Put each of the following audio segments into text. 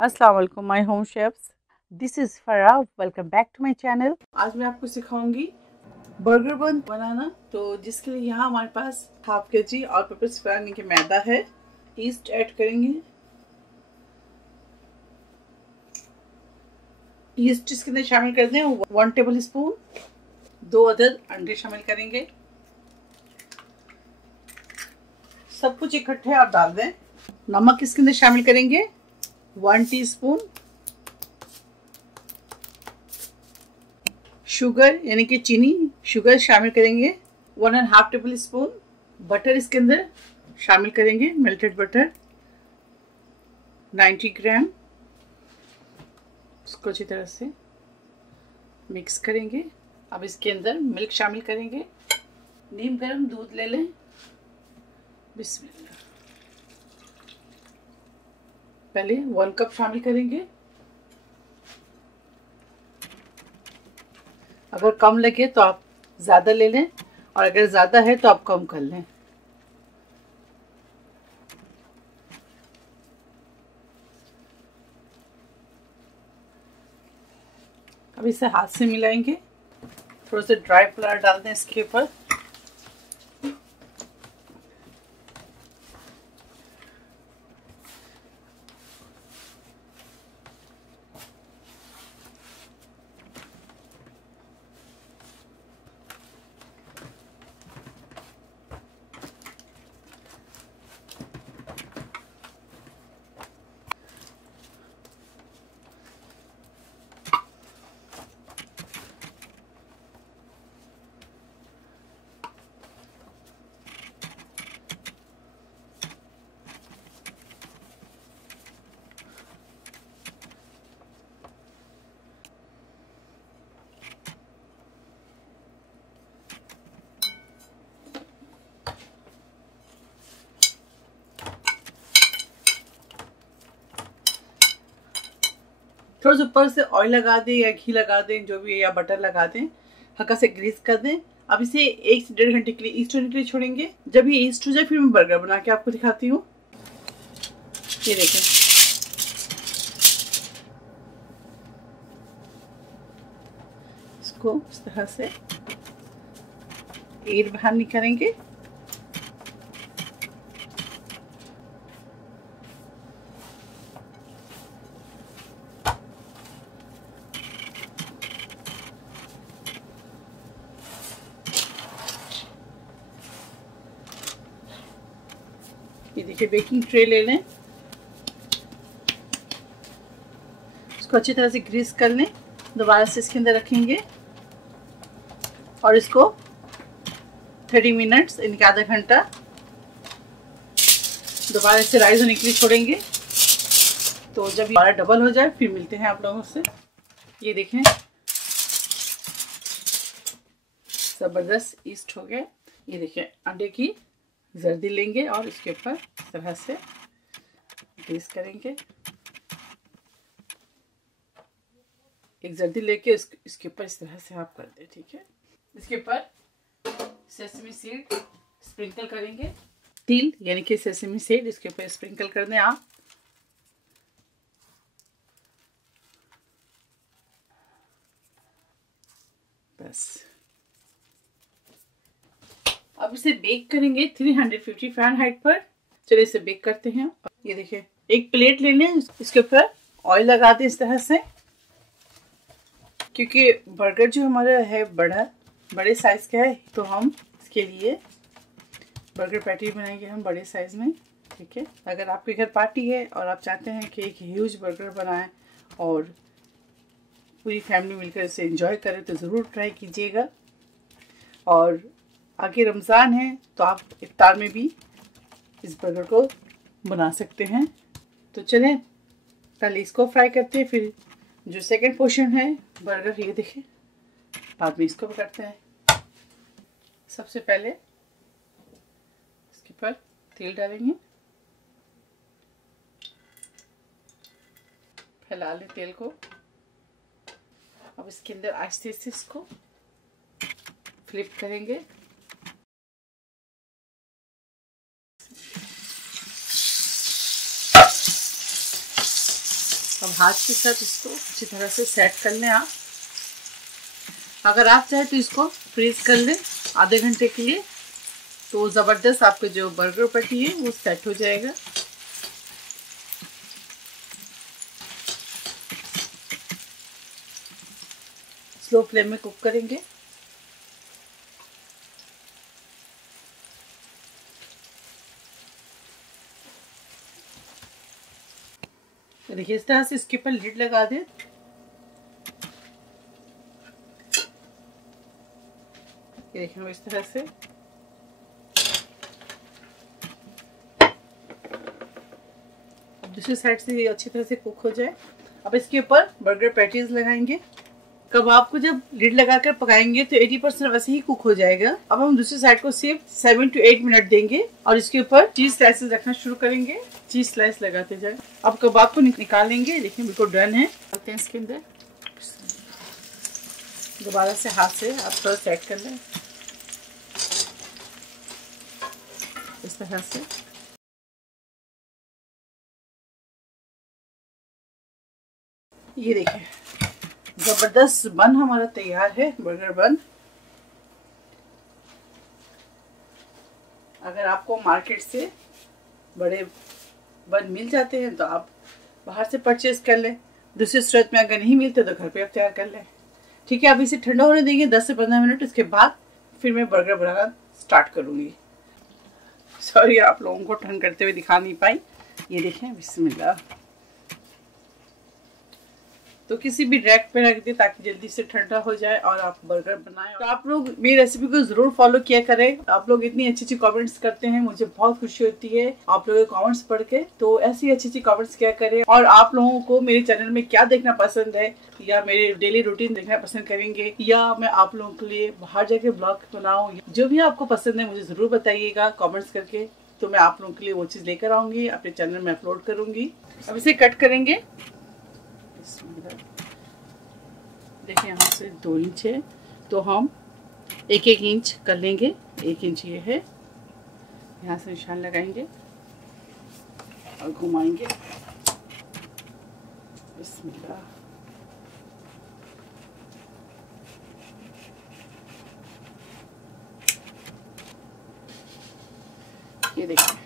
अस्सलाम वालेकुम my home chefs, this is Farah. Welcome back to my channel. आज मैं आपको सिखाऊंगी बर्गर बन बनाना। तो जिसके लिए यहाँ हमारे पास हाफ केजी और पेपर्स यानी कि मैदा है। ईस्ट ऐड करेंगे। ईस्ट इसके अंदर शामिल कर दें 1 टेबल स्पून। 2 अदद अंडे शामिल करेंगे। सब कुछ इकट्ठे आप डाल दें। नमक इसके अंदर शामिल करेंगे 1 टीस्पून। शुगर यानी कि चीनी शुगर शामिल करेंगे 1.5 टेबल स्पून। बटर इसके अंदर शामिल करेंगे, मेल्टेड बटर 90 ग्राम। इसको अच्छी तरह से मिक्स करेंगे। अब इसके अंदर मिल्क शामिल करेंगे। नीम गर्म दूध ले लें। बिस्मिल्लाह। पहले 1 कप शामिल करेंगे। अगर कम लगे तो आप ज़्यादा ले लें और अगर ज़्यादा है तो आप कम कर लें। अब इसे हाथ से मिलाएंगे। थोड़ा सा ड्राई फ्लावर डाल दें इसके ऊपर। थोड़ा सा ऊपर से ऑयल लगा दें या घी लगा दें, जो भी है, या बटर लगा दें। हल्का से ग्रीस कर दें। अब इसे 1 से 1.5 घंटे के लिए ईस्ट होने के लिए छोड़ेंगे। जब ये ईस्ट हो जाए फिर मैं बर्गर बना के आपको दिखाती हूँ। ये देखें, इसको इस तरह से एयर बाहर निकालेंगे। ये देखिए, बेकिंग ट्रे ले लें। इसको अच्छी तरह से ग्रीस कर लें। दोबारा से इसके अंदर रखेंगे और इसको 30 मिनट्स यानी कि आधा घंटा दोबारा से राइज होने के लिए छोड़ेंगे। तो जब ये डबल हो जाए फिर मिलते हैं आप लोगों से। ये देखें, ज़बरदस्त ईस्ट हो गया। ये देखें, अंडे की जर्दी लेंगे और इसके ऊपर इस तरह से ग्रीस करेंगे। एक जर्दी लेके इसके ऊपर इस तरह से आप कर दें, ठीक है। इसके ऊपर सेसमी सीड स्प्रिंकल करेंगे। तिल यानी कि सेसमी सीड इसके ऊपर स्प्रिंकल कर दें आप। बस। अब इसे बेक करेंगे 350 फ़ारेनहाइट पर। चलिए इसे बेक करते हैं। ये देखिए, एक प्लेट ले लें, इसके ऊपर ऑयल लगा दें इस तरह से। क्योंकि बर्गर जो हमारा है बड़े साइज़ का है, तो हम इसके लिए बर्गर पैटी बनाएंगे हम बड़े साइज़ में, ठीक है। अगर आपके घर पार्टी है और आप चाहते हैं कि एक ह्यूज बर्गर बनाएं और पूरी फैमिली मिलकर इसे एंजॉय करें तो ज़रूर ट्राई कीजिएगा। और आगे रमज़ान है तो आप इफ्तार में भी इस बर्गर को बना सकते हैं। तो चलें पहले इसको फ्राई करते हैं, फिर जो सेकंड पोर्शन है बर्गर, ये देखें, बाद में इसको भी करते हैं। सबसे पहले इसके ऊपर तेल डालेंगे। फैला लें तेल को। अब इसके अंदर आहिस्ते से इसको फ्लिप करेंगे। अब हाथ के साथ इसको अच्छी तरह से सेट कर लें आप। अगर आप चाहे तो इसको फ्रीज कर लें आधे घंटे के लिए, तो ज़बरदस्त आपका जो बर्गर पैटी है वो सेट हो जाएगा। स्लो फ्लेम में कुक करेंगे। देखिए इस तरह से इसके ऊपर लिड लगा दें। ये देखिए इस तरह से अब दूसरी साइड से ये अच्छी तरह से कुक हो जाए। अब इसके ऊपर बर्गर पैटीज लगाएंगे। कबाब को जब लिड लगाकर पकाएंगे तो 80% वैसे ही कुक हो जाएगा। अब हम दूसरी साइड को सिर्फ 7 to 8 मिनट देंगे और इसके ऊपर चीज स्लाइसेस रखना शुरू करेंगे। चीज स्लाइस लगाते जाए। अब कबाब को निकालेंगे। देखिए बिल्कुल डन है। डालते हैं इसके अंदर। दोबारा से हाथ से आप थोड़ा सेट कर लें इस तरह से। ये देखिए जबरदस्त बन हमारा तैयार है, बर्गर बन। अगर आपको मार्केट से बड़े बन मिल जाते हैं तो आप बाहर से परचेज कर लें। दूसरी सूरत में अगर नहीं मिलते तो घर पे आप तैयार कर लें। ठीक है, अब इसे ठंडा होने देंगे 10 से 15 मिनट। इसके बाद फिर मैं बर्गर बनाना स्टार्ट करूँगी। सॉरी आप लोगों को ठंड करते हुए दिखा नहीं पाई। ये देखें बिस्मिल्लाह। तो किसी भी रैक पे रख दे ताकि जल्दी से ठंडा हो जाए और आप बर्गर बनाएं। तो आप लोग मेरी रेसिपी को जरूर फॉलो किया करें। आप लोग इतनी अच्छी अच्छी कमेंट्स करते हैं, मुझे बहुत खुशी होती है आप लोगों के कमेंट्स पढ़ के। तो ऐसी अच्छी अच्छी कमेंट्स किया करें। और आप लोगों को मेरे चैनल में क्या देखना पसंद है, या मेरे डेली रूटीन देखना पसंद करेंगे, या मैं आप लोगों के लिए बाहर जाके ब्लॉग बनाऊं, जो भी आपको पसंद है मुझे जरूर बताइएगा कॉमेंट्स करके। तो मैं आप लोगों के लिए वो चीज़ लेकर आऊंगी, अपने चैनल में अपलोड करूंगी। अब इसे कट करेंगे। देखिए यहाँ से 2 इंच है तो हम 1-1 इंच कर लेंगे। 1 इंच ये है, यहाँ से निशान लगाएंगे और घुमाएंगे। बिस्मिल्लाह। ये देखिए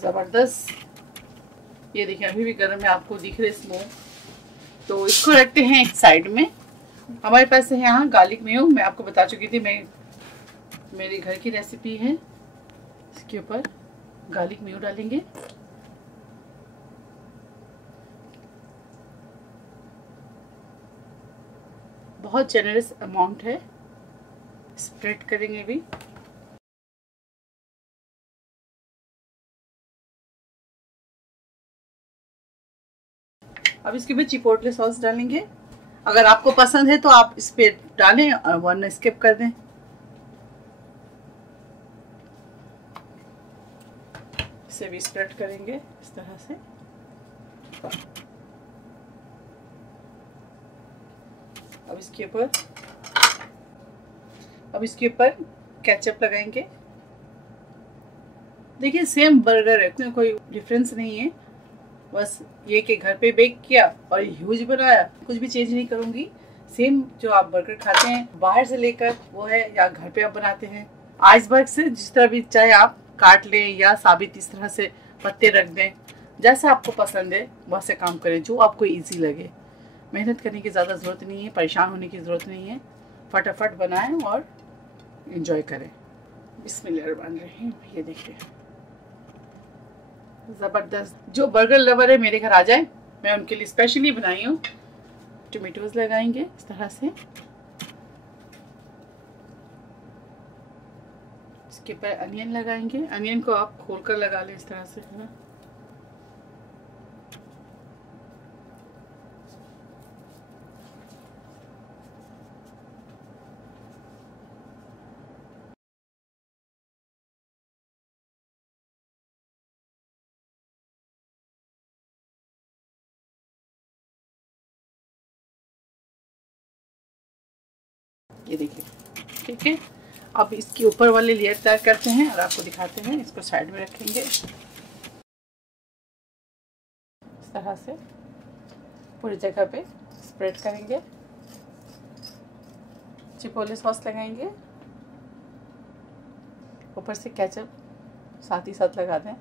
जबरदस्त। ये देखिए अभी भी गर्म है, आपको दिख रहे स्मोक। तो इसको रखते हैं एक साइड में। हमारे पास है यहाँ गार्लिक मेयो, मैं आपको बता चुकी थी, मेरे घर की रेसिपी है। इसके ऊपर गार्लिक मेयो डालेंगे। बहुत जेनरस अमाउंट है। स्प्रेड करेंगे भी। अब इसके ऊपर चिपोटले सॉस डालेंगे। अगर आपको पसंद है तो आप इस पे डालें और वरना स्किप कर दें। इसे भी स्प्रेड करेंगे इस तरह से। अब इसके ऊपर केचप लगाएंगे। देखिए सेम बर्गर है, कोई डिफरेंस नहीं है। बस ये कि घर पे बेक किया और ह्यूज बनाया, कुछ भी चेंज नहीं करूँगी। सेम जो आप बर्गर खाते हैं बाहर से लेकर वो है, या घर पे आप बनाते हैं आइसबर्ग से, जिस तरह भी चाहे आप काट लें या साबित इस तरह से पत्ते रख दें, जैसा आपको पसंद है वैसे काम करें, जो आपको इजी लगे। मेहनत करने की ज़्यादा ज़रूरत नहीं है, परेशान होने की ज़रूरत नहीं है। फटाफट बनाएं और इन्जॉय करें। बिस्मिल्लाहिर्रहमानिर्रहीम। ये देखिए ज़बरदस्त। जो बर्गर लवर है मेरे घर आ जाए, मैं उनके लिए स्पेशली बनाई हूँ। टोमेटोज लगाएंगे इस तरह से। इसके ऊपर अनियन लगाएंगे। अनियन को आप खोलकर लगा लें इस तरह से, है ना। ये देखिए ठीक है। अब इसके ऊपर वाले लेयर तैयार करते हैं और आपको दिखाते हैं। इसको साइड में रखेंगे। इस तरह से पूरी जगह पे स्प्रेड करेंगे। चिपोले सॉस लगाएंगे, ऊपर से केचप साथ ही साथ लगा दें।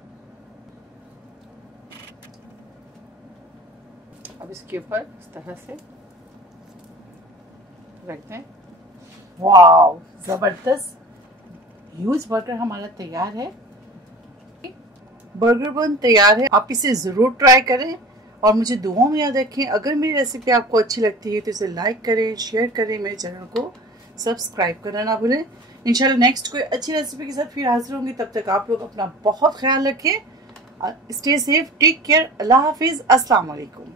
अब इसके ऊपर इस तरह से रख दें। वाव, जबरदस्त ह्यूज बर्गर हमारा तैयार है। बर्गर बन तैयार है, आप इसे जरूर ट्राई करें और मुझे दुआओं में याद रखें। अगर मेरी रेसिपी आपको अच्छी लगती है तो इसे लाइक करें, शेयर करें, मेरे चैनल को सब्सक्राइब करना ना भूलें। इंशाल्लाह नेक्स्ट कोई अच्छी रेसिपी के साथ फिर हाजिर होंगी। तब तक आप लोग अपना बहुत ख्याल रखें। स्टे सेफ, टेक केयर, अल्लाह हाफिज, अस्सलाम वालेकुम।